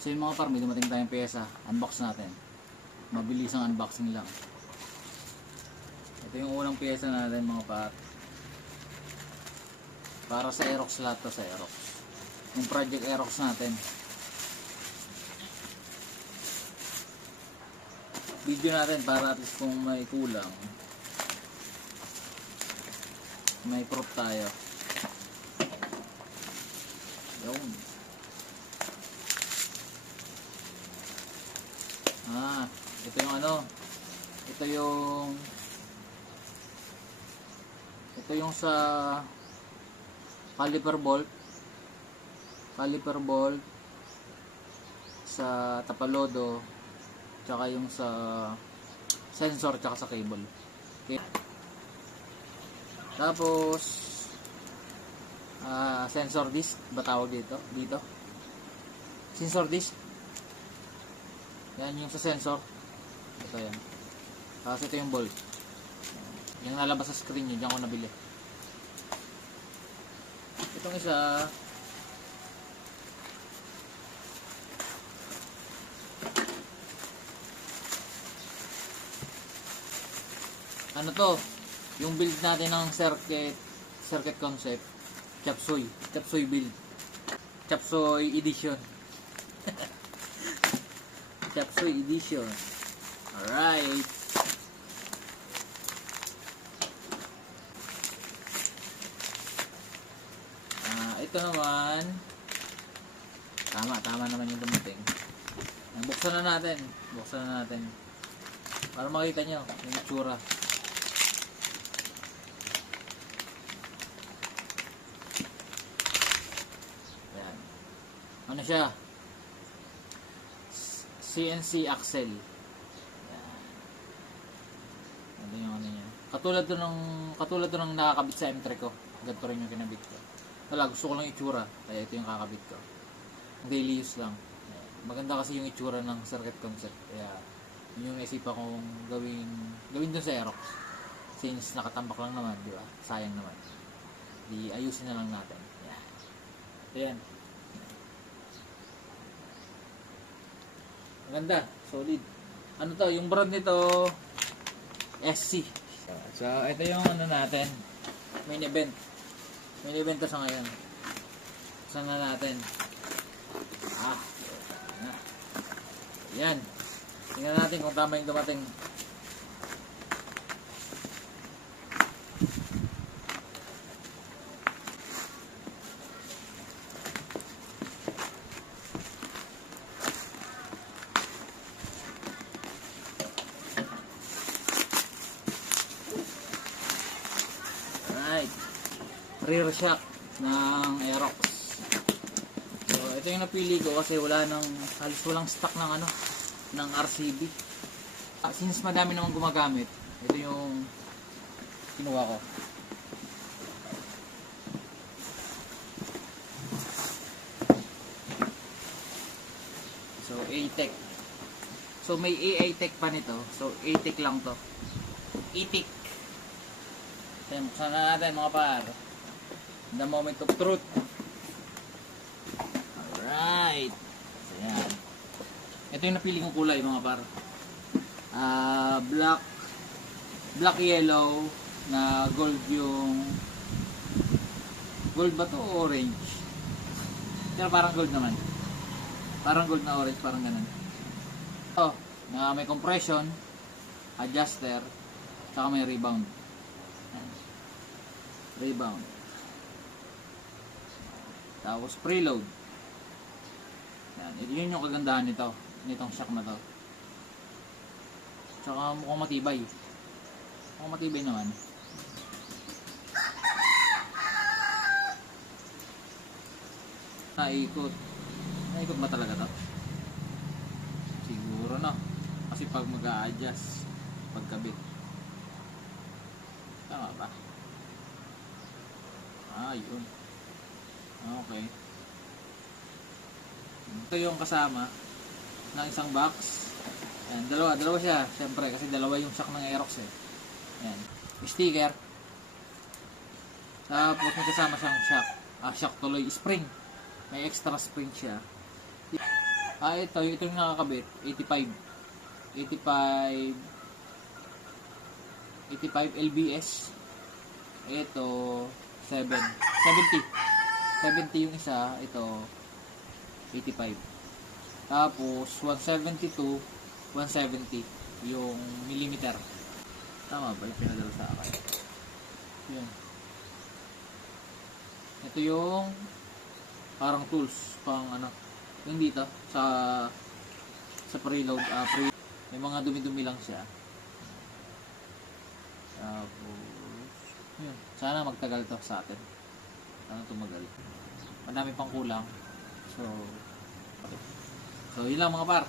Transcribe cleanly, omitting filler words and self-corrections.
So yung mga par, may dumating tayong pyesa. Unbox natin. Mabilis ang unboxing lang. Ito yung unang pyesa natin mga par. Para sa Aerox lahat to, sa Aerox. Yung project Aerox natin. Video natin para at least kung may kulang, may proof tayo. Yun. Ito yung ano, ito yung sa caliper bolt sa tapalodo, tsaka yung sa sensor tsaka sa cable. Okay. Tapos sensor disc ba tawag dito sensor disc, yan yung sa sensor. Ito yan. Tapos ito yung bolt, yung nalabas sa screen nyo, dyan ko nabili. Itong isa, ano to, yung build natin ng circuit concept, chapsoy build, chapsoy edition. Chapsoy edition. Alright. Ito naman, tama naman yung dumating. Buksan na natin para makita nyo yung itsura. Ayan. Ano siya? CNC axle. Ayan. Ano yung ano niya? Katulad to ng nakakabit sa M3 ko. Ganito rin yung kinabit ko. Wala, gusto ko lang itsura, kaya ito yung kakabit ko. Daily use lang. Maganda kasi yung itsura ng circuit concept, kaya yun yung naisipan kong gawin dun sa Aerox. Since nakatambak lang naman, di ba? Sayang naman. Di ayusin na lang natin. Ayan. Maganda, solid. Ano to, yung brand nito SC. So ito yung ano natin, main event to sa ngayon. Saan na natin? Yan. Tingnan natin kung tama yung dumating. Alright. Rear shock ng Aerox. So ito yung napili ko kasi halos walang stock ng RCB. Since madami naman gumagamit, ito yung kinuha ko. So A-Tech. So may A-Tech pa nito. So A-Tech lang to. A-Tech. Buksan na natin mga par. The moment of truth. Alright. Ayan. Ito yung napili kong kulay mga par. Black yellow na gold yung gold ba to o orange? Pero parang gold naman. Parang gold na orange, parang ganun. Ito, na may compression, adjuster, saka may rebound. Rebound. Tapos preload. Yan, yun yung kagandahan nitong shock na to. Tsaka mukhang matibay. Mukhang matibay naman. Naikot ba talaga to? Siguro no. Kasi pag mag-a-adjust pagkabit. Tama ba? Yun. Okay. Ito yung kasama ng isang box. Ayan, dalawa siya. Siyempre, kasi dalawa yung shock ng Aerox eh. Ayan. Sticker. Tapos may kasama siyang shock. Shock tuloy. Spring. May extra spring siya. Ito yung nakakabit, 85. 85 lbs. Ito 70 yung isa, ito 85. Tapos 172 170 yung millimeter. Tama ba yung pinadala sa akin? Yun. Ito yung parang tools pang ano, yung dito sa preload, may mga dumi-dumi lang siya. Tapos yun, sana magtagal to sa atin. Sana tumagal. Madami pang kulang. So yun lang mga par.